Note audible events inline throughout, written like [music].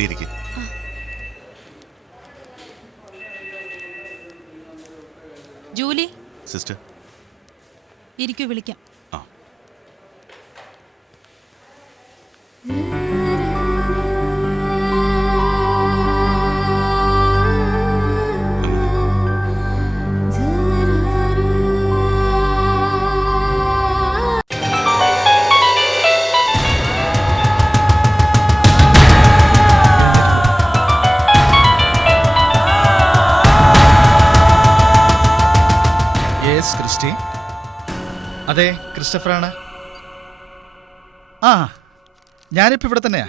നീ ഇരിക്ക്. Julie? Sister. ഇരിക്കൂ വിളിക്കാം. അതെ ക്രിസ്റ്റഫറാണ്. ആ ഞാനിപ്പോ ഇവിടെ തന്നെയാ.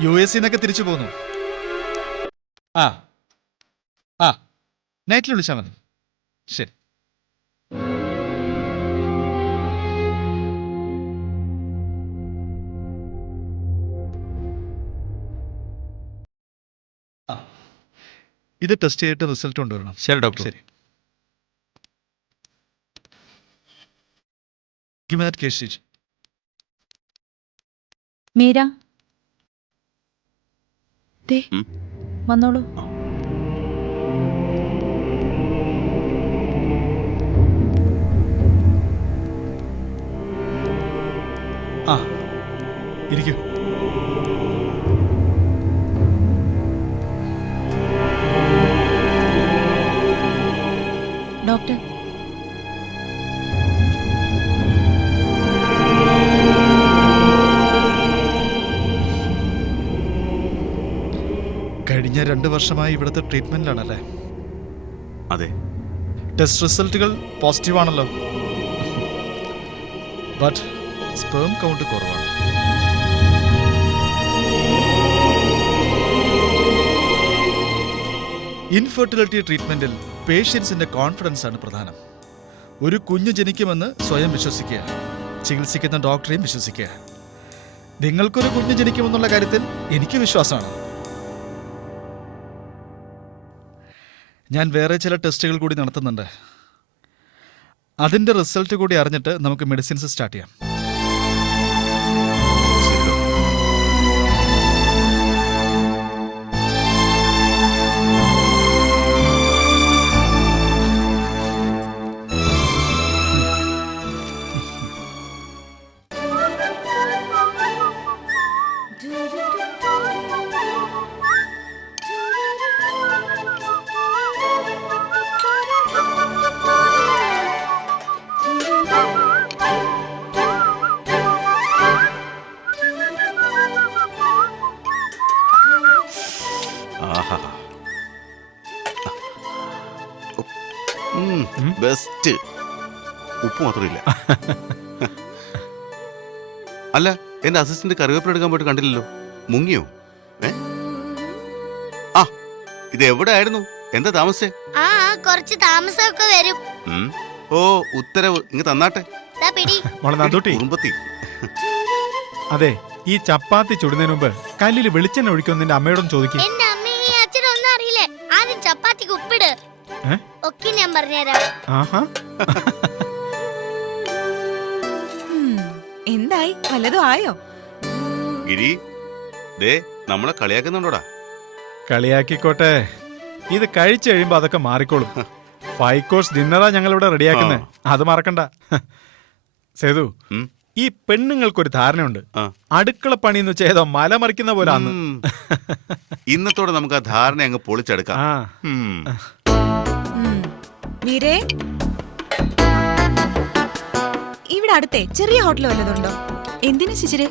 യു എസ് സിന്നൊക്കെ തിരിച്ചു പോന്നു. ആ ആ. നൈറ്റിൽ വിളിച്ചാൽ മതി. ശരി. ആ. ഇത് ടെസ്റ്റ് ചെയ്തിട്ട് റിസൾട്ട് കൊണ്ടുവരണം. ശരി ഡോക്ടർ. ശരി. Give me that case sheet. Meera ദേ ഉം. വന്നോളൂ ആ ഇരിക്കൂ കഴിഞ്ഞ രണ്ട് വർഷമായി ഇവിടുത്തെ ട്രീറ്റ്മെന്റിലാണല്ലേ? അതെ. ടെസ്റ്റ് റിസൾട്ടുകൾ പോസിറ്റീവ് ആണല്ലോ. ബട്ട് സ്പേം കൗണ്ട് കുറവാണ്. ഇൻഫെർട്ടിലിറ്റി ട്രീറ്റ്മെന്റിൽ പേഷ്യൻസിന്റെ കോൺഫിഡൻസ് ആണ് പ്രധാനം. ഒരു കുഞ്ഞ് ജനിക്കുമെന്ന് സ്വയം വിശ്വസിക്കുക. ചികിത്സിക്കുന്ന ഡോക്ടറെയും വിശ്വസിക്കുക. നിങ്ങൾക്കൊരു കുഞ്ഞ് ജനിക്കുമെന്നുള്ള കാര്യത്തിൽ എനിക്ക് വിശ്വാസമാണ്. ഞാൻ വേറെ ചില ടെസ്റ്റുകൾ കൂടി നടത്തുന്നുണ്ട്. അതിന്റെ റിസൾട്ട് കൂടി അറിഞ്ഞിട്ട് നമുക്ക് മെഡിസിൻസ് സ്റ്റാർട്ട് ചെയ്യാം. ബെസ്റ്റ് ഉപ്പ് മാത്രമില്ല. അല്ല എന്റെ അസിസ്റ്റന്റ് കറിവേപ്പില എടുക്കാൻ പോയിട്ട് കണ്ടില്ലല്ലോ. മുങ്ങിയോ? ഏ? ആ ഇത് എവിടെ ആയിരുന്നു എന്താ താമസേ ആ കുറച്ച് താമസമൊക്കെ വരും. ഓ ഉത്തരവ്. ഇങ്ങ് തന്നാട്ടെ. മോളെ നന്ദൂട്ടി. അതെ ഈ ചപ്പാത്തി ചുടുന്നതിന് മുമ്പ് കല്ലിൽ വെളിച്ചെണ്ണ ഒഴിക്കുമെന്ന് നിന്റെ അമ്മയോടൊന്ന് ചോദിക്കും. എന്റെ അമ്മയും അച്ഛനും ഒന്നും അറിയില്ലേ? ആദ്യം ചപ്പാത്തിക്ക് ഉപ്പിട്? ഒക്കെ ഞാൻ പറഞ്ഞുതരാം. ആഹാ. ഉം. എന്തായി? വല്ലതും ആയോ? ഗിരി ദേ നമ്മളെ കളിയാക്കുന്നുണ്ടോടാ? കളിയാക്കിക്കോട്ടെ. ഇത് കഴിച്ചു കഴിയുമ്പോ അതൊക്കെ മാറിക്കോളും. ഫൈവ് കോഴ്സ് ഡിന്നറാ ഞങ്ങൾ ഇവിടെ റെഡിയാക്കുന്നത് അത് മറക്കണ്ട. സേതു ഈ പെണ്ണുങ്ങൾക്ക് ഒരു ധാരണയുണ്ട് അടുക്കള പണി എന്ന് വെച്ചാൽ ഏതോ മല മറിക്കുന്ന പോലെ ഇന്നത്തോടെ നമുക്ക് ആ ധാരണ അങ്ങ് പൊളിച്ചെടുക്കാം. മീരേ? ഇവിടെ അടുത്തേ ചെറിയ ഹോട്ടൽ വല്ലതുണ്ടോ? എന്തിനു ശിശിരെ?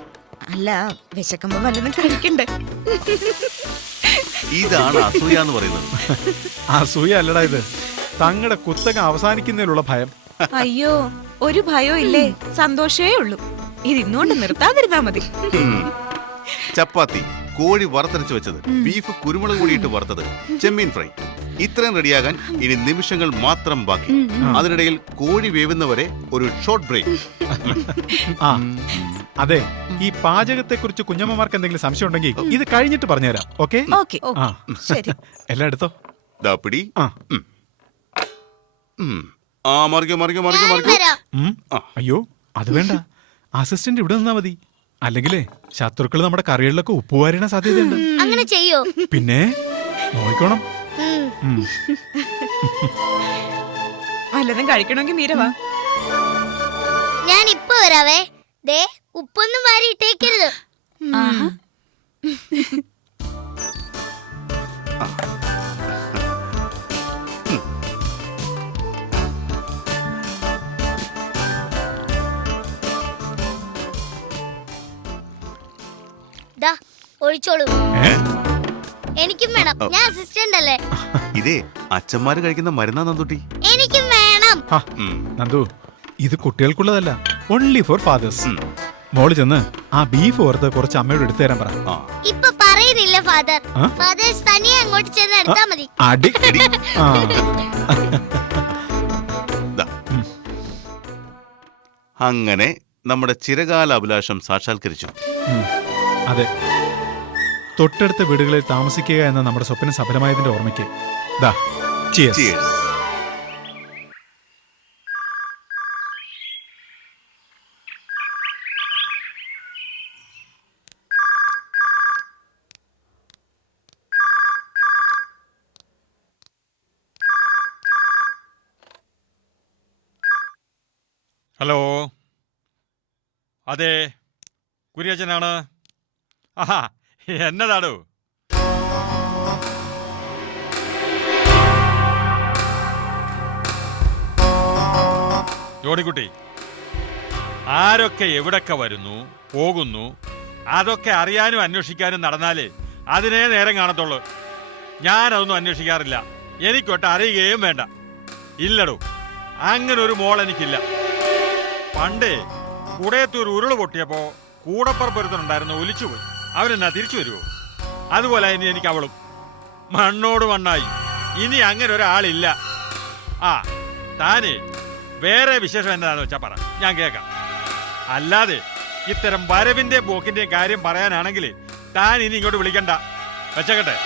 അല്ല വിശക്കുമ്പോ വല്ലതും കഴിക്കണ്ടേ? ഇതാണ് അസൂയ എന്ന് പറയുന്നത്. അസൂയ അല്ലടാ ഇത്. തങ്ങളുടെ കുത്തക അവസാനിക്കുന്നതിലുള്ള ഭയം. അയ്യോ ഒരു ഭയവും ഇല്ലേ? സന്തോഷേ ഉള്ളൂ. ഇത് ഇന്നുകൊണ്ട് നിർത്താതിരുന്നാ മതി. ചപ്പാത്തി കോഴി വറുത്തരച്ച് വെച്ചത് ബീഫ് കുരുമുളക് കൂടിയിട്ട് വറുത്തത് ചെമ്മീൻ ഫ്രൈ. ഇത്രയും റെഡിയാകാൻ ഇനി നിമിഷങ്ങൾ മാത്രം ബാക്കി. അതിനിടയിൽ കോഴി വേവുന്നവരെ ഒരു ഷോർട്ട് ബ്രേക്ക് ആ അതെ ഈ പാചകത്തെ കുറിച്ച് കുഞ്ഞമ്മമാർക്ക് എന്തെങ്കിലും സംശയം ഉണ്ടെങ്കിൽ ഇത് കഴിഞ്ഞിട്ട് പറഞ്ഞുതരാം ഓക്കെ? ഓക്കെ ആ. എല്ലാം എടുത്തോ? പിടി. ആ. ഉം. ആ മറിക്കോ മറിക്കോ മറിക്കോ ഞാൻ മറിക്കോ വരാം. ഉം. ആ. അയ്യോ അത് വേണ്ട. അസിസ്റ്റന്റ് ഇവിടെ നിന്നാ മതി. അല്ലെങ്കിലേ ശത്രുക്കൾ നമ്മുടെ കറികളിലൊക്കെ ഉപ്പ് വാരണ സാധ്യതയുണ്ട്. അങ്ങനെ ചെയ്യോ? പിന്നെ നോക്കണം. വല്ലതും കഴിക്കണമെങ്കിൽ മീരവാ ഞാൻ ഇപ്പൊ വരാവേ. ദേ ഉപ്പൊന്നും വാരി ഇട്ടേക്കരുത്. ആഹാ. ദാ ഒഴിച്ചോളൂ? എനിക്കും വേണം. ഞാൻ അസിസ്റ്റന്റ് അല്ലേ? ഇതേ അച്ഛന്മാര് കഴിക്കുന്ന മരുന്നാ നന്ദുട്ടി. എനിക്കും വേണം. ആ, നന്ദു ഇത് കുട്ടികൾക്കുള്ളതല്ല. ഓൺലി ഫോർ ഫാദേഴ്സ് മോൾ ചെന്ന് ആ ബീഫ് ഓർത്ത് കുറച്ച് അമ്മയോട് എടുത്തു തരാൻ പറ. ആ. ഇപ്പൊ പറയുന്നില്ല ഫാദർ ആ? ഫാദേഴ്സ് തനിയെ അങ്ങോട്ട് ചെന്ന് എടുത്താ മതി. അടി. ആ. ദാ. അങ്ങനെ നമ്മുടെ ചിരകാല അഭിലാഷം സാക്ഷാത്കരിച്ചു അതെ. തൊട്ടടുത്ത വീടുകളിൽ താമസിക്കുക എന്ന നമ്മുടെ സ്വപ്നം സഫലമായതിന്റെ ഓർമ്മയ്ക്ക് ദാ cheers. Cheers. ഹലോ അതെ കുര്യച്ചനാണ് ആഹാ [laughs] എന്നതാടോ? ജോണിക്കുട്ടി ആരൊക്കെ എവിടൊക്കെ വരുന്നു പോകുന്നു അതൊക്കെ അറിയാനും അന്വേഷിക്കാനും നടന്നാലേ അതിനേ നേരം കാണത്തുള്ളൂ. ഞാനതൊന്നും അന്വേഷിക്കാറില്ല. എനിക്കൊട്ട് അറിയുകയും വേണ്ട. ഇല്ലടോ അങ്ങനെ ഒരു മോൾ എനിക്കില്ല. പണ്ടേ കുടയത്തൂർ ഉരുൾ പൊട്ടിയപ്പോ കൂടപ്പുറപ്പൊരുത്തനുണ്ടായിരുന്നു ഒലിച്ചുപോയി. അവനെന്നാ തിരിച്ചു വരുമോ അതുപോലെ ഇനി എനിക്ക് അവളും. മണ്ണോട് മണ്ണായി. ഇനി അങ്ങനെ ഒരാളില്ല. ആ താനേ വേറെ വിശേഷം എന്താണെന്ന് വെച്ചാ പറ. ഞാൻ കേൾക്കാം. അല്ലാതെ ഇത്തരം വരവിന്റെ പോക്കിന്റെയും കാര്യം പറയാനാണെങ്കിൽ താൻ ഇനി ഇങ്ങോട്ട് വിളിക്കണ്ട. വെച്ചേക്കട്ടെ.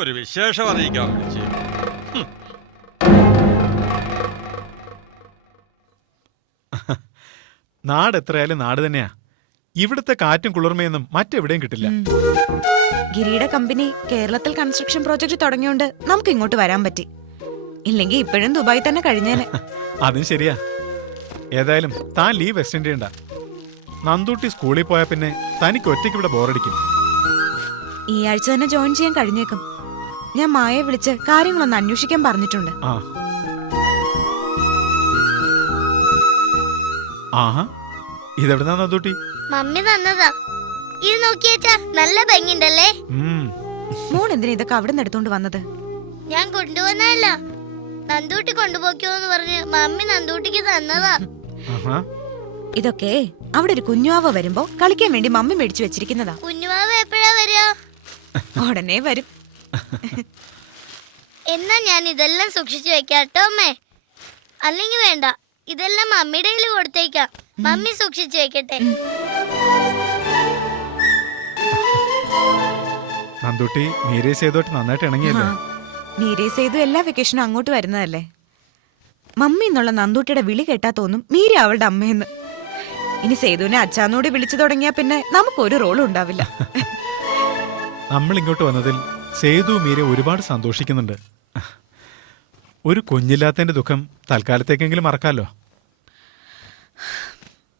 ഒരു വിശേഷം അറിയിക്കാൻ വിളിച്ചു നാട് എത്രയായാലും നാട് തന്നെയാ. ഇവിടുത്തെ കാറ്റും കുളിർമയൊന്നും മറ്റെവിടെയും കിട്ടില്ല. ഗിരിയുടെ കമ്പനി കേരളത്തിൽ കൺസ്ട്രക്ഷൻ പ്രോജക്റ്റ് തുടങ്ങിയോണ്ട് നമുക്ക് ഇങ്ങോട്ട് വരാൻ പറ്റി. ഇല്ലെങ്കിൽ ഇപ്പോഴും ദുബായി തന്നെ കഴിഞ്ഞേനെ. [laughs] അതും ശരിയാ. ഏതായാലും താൻ ലീവ് എക്സ്റ്റെൻഡ് ചെയ്യണ്ട നന്ദൂട്ടി സ്കൂളിൽ പോയാൽ പിന്നെ തനിക്ക് ഒറ്റയ്ക്ക് ഇവിടെ ബോറടിക്കും. ഈ ആഴ്ച തന്നെ ജോയിൻ ചെയ്യാൻ കഴിഞ്ഞേക്കും. ഞാൻ മായെ വിളിച്ച് കാര്യങ്ങളൊന്ന് അന്വേഷിക്കാൻ പറഞ്ഞിട്ടുണ്ട്. ആ. ആഹാ ഇതെവിടുന്നാ നന്ദൂട്ടി? മമ്മി തന്നതാ. ഇത് നോക്കിയേച്ചാ നല്ല ഭംഗിണ്ടല്ലേ. മോൻ എന്തിനാ ഇതൊക്കെ അവിടെ നിന്ന് എടുത്തോണ്ട് വന്നത്? ഞാൻ കൊണ്ടുവന്നല്ല നന്ദൂട്ടി കൊണ്ടുപോക്കോന്ന് പറഞ്ഞ് മമ്മി നന്ദൂട്ടിക്ക് തന്നതാ. ആഹാ. ഇതൊക്കെ അവിടെ ഒരു കുഞ്ഞുവാവ വരുമ്പോ കളിക്കാൻ വേണ്ടി മമ്മി മേടിച്ചു വെച്ചിരിക്കുന്നതാ. കുഞ്ഞുവാവ എപ്പോഴാ വരിക? ഉടനെ വരും. എന്നാ ഞാൻ ഇതെല്ലാം സൂക്ഷിച്ചു വെക്കാട്ടോ അമ്മേ. അല്ലെങ്കിൽ വേണ്ട. ഇതെല്ലാം മമ്മിയുടെ കയ്യിൽ കൊടുത്തേക്കാം. മമ്മി സൂക്ഷിച്ചു വെക്കട്ടെ. നന്ദൂട്ടി മീരേ സേതോട്ട് നന്നായിട്ട് ഇണങ്ങിയല്ലോ? മീരേ സേതു എല്ലാ വെക്കേഷനും അങ്ങോട്ട് വരുന്നതല്ലേ? മമ്മി എന്നുള്ള നന്ദൂട്ടിയുടെ വിളി കേട്ടാ തോന്നും മീര അവളുടെ അമ്മയെന്ന്. ഇനി സേതുവിനെ അച്ഛാന്നോട് വിളിച്ചു തുടങ്ങിയാ പിന്നെ നമുക്ക് ഒരു റോളും ഉണ്ടാവില്ല. നമ്മൾ ഇങ്ങോട്ട് വന്നതിൽ സേതു മീര ഒരുപാട് സന്തോഷിക്കുന്നുണ്ട്. ഒരു കുഞ്ഞില്ലാത്തതിന്റെ ദുഃഖം തൽക്കാലത്തേക്കെങ്കിലും മറക്കാലോ?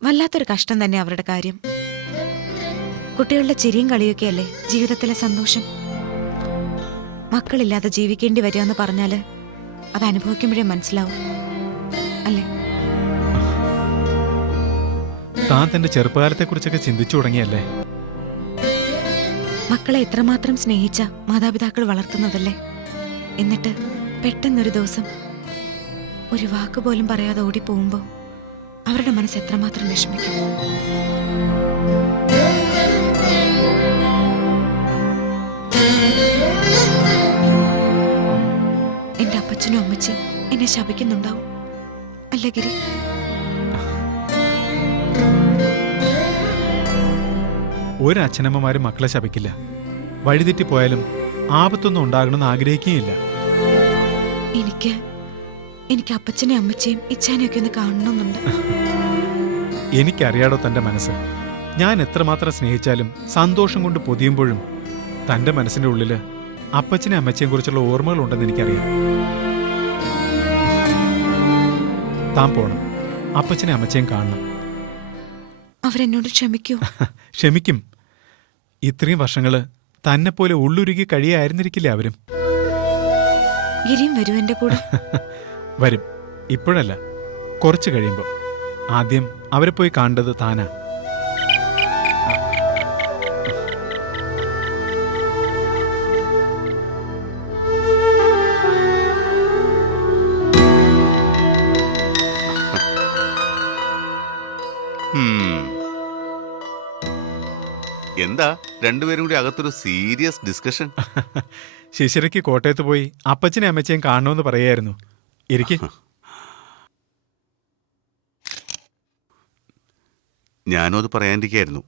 വല്ലാത്തൊരു കഷ്ടം തന്നെ അവരുടെ കാര്യം. കുട്ടികളുടെ ചിരിയും കളിയൊക്കെ അല്ലേ? ജീവിതത്തിലെ സന്തോഷം. മക്കളില്ലാതെ ജീവിക്കേണ്ടി വരിക എന്ന് പറഞ്ഞാൽ അത് അനുഭവിക്കുമ്പോഴേ മനസ്സിലാവും. അല്ലേ? താൻ തന്റെ ചെറുപ്പകാലത്തെ കുറിച്ചൊക്കെ ചിന്തിച്ചു തുടങ്ങിയല്ലേ? മക്കളെ എത്രമാത്രം സ്നേഹിച്ച മാതാപിതാക്കൾ വളർത്തുന്നതല്ലേ? എന്നിട്ട് പെട്ടെന്നൊരു ദിവസം ഒരു വാക്ക് പോലും പറയാതെ ഓടിപ്പോകുമ്പോൾ അവരുടെ മനസ്സ് എത്രമാത്രം വിഷമിക്കും. എന്റെ അപ്പച്ചനും അമ്മച്ചിയും എന്നെ ശപിക്കുന്നുണ്ടാവും. അല്ല ഗിരി. ഒരു അച്ഛനമ്മമാരും മക്കളെ ശപിക്കില്ല. വഴിതെറ്റിപ്പോയാലും ആപത്തൊന്നും ഉണ്ടാകണമെന്ന് ആഗ്രഹിക്കുകയില്ല. എനിക്ക് എനിക്ക് അപ്പച്ചനെയും അമ്മച്ചയും ഇച്ഛാനെയൊക്കെ ഒന്ന് കാണണമെന്നുണ്ട്. എനിക്കറിയാടോ തന്റെ മനസ്സ്. ഞാൻ എത്രമാത്രം സ്നേഹിച്ചാലും സന്തോഷം കൊണ്ട് പൊതിയുമ്പോഴും തന്റെ മനസ്സിന്റെ ഉള്ളിൽ അപ്പച്ചനെ അമ്മച്ചയും കുറിച്ചുള്ള ഓർമ്മകൾ ഉണ്ടെന്ന് എനിക്കറിയാം. താൻ പോണം. അപ്പച്ചനെ അമ്മച്ചയും കാണണം. അവരെന്നോട് ക്ഷമിക്കൂ. [laughs] ക്ഷമിക്കും. ഇത്രയും വർഷങ്ങൾ തന്നെ പോലെ ഉള്ളുരുകി കഴിയായിരുന്നിരിക്കില്ലേ അവരും? ഗിരിയും വരൂ എന്റെ കൂടെ. [laughs] വരും. ഇപ്പോഴല്ല കുറച്ച് കഴിയുമ്പോൾ ആദ്യം അവരെ പോയി കാണേണ്ടത് താനാ. എന്താ? രണ്ടുപേരും കൂടി അകത്തൊരു സീരിയസ് ഡിസ്കഷൻ. [laughs] ശിശിരയ്ക്ക് കോട്ടയത്ത് പോയി അപ്പച്ചനെ അമ്മച്ചയും കാണണമെന്ന് പറയായിരുന്നു. ഇരിക്കെ. ഞാനും അത് പറയാനിരിക്കായിരുന്നു.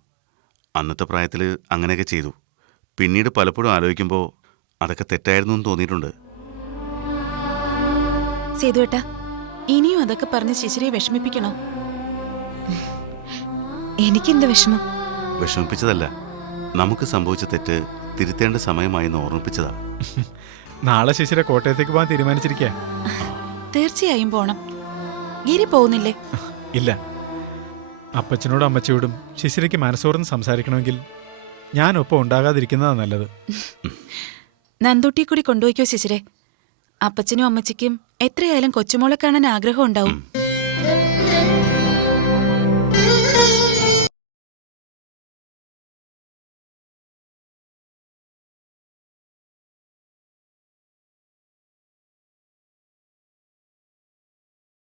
അന്നത്തെ പ്രായത്തിൽ അങ്ങനെയൊക്കെ ചെയ്തു. പിന്നീട് പലപ്പോഴും ആലോചിക്കുമ്പോൾ അതൊക്കെ തെറ്റായിരുന്നു എന്ന് തോന്നിയിട്ടുണ്ട്. സേതുവേട്ടാ ഇനിയും അതൊക്കെ പറഞ്ഞ് ശിശിരയെ വിഷമിപ്പിക്കണോ? എനിക്കെന്ത് വിഷമം? വിഷമിപ്പിച്ചതല്ല നമുക്ക് സംഭവിച്ച തെറ്റ് തിരുത്തേണ്ട സമയമായി എന്ന് ഓർമ്മിപ്പിച്ചതാ. നാളെ ശിശിര കോട്ടയത്തേക്ക് പോകാൻ തീരുമാനിച്ചിരിക്കുക തീർച്ചയായും പോണം. ഗിരി പോകുന്നില്ലേ? ഇല്ല. അപ്പച്ചനോടും അമ്മച്ചിയോടും ശിശിരയ്ക്ക് മനസ്സോർന്ന് സംസാരിക്കണമെങ്കിൽ ഞാൻ ഒപ്പം ഉണ്ടാകാതിരിക്കുന്നതാണ് നല്ലത്. നന്ദുട്ടി കൂടി കൊണ്ടുപോയിക്കോ ശിശിരെ. അപ്പച്ചനും അമ്മച്ചിക്കും എത്രയായാലും കൊച്ചുമോളെ കാണാൻ ആഗ്രഹം ഉണ്ടാവും.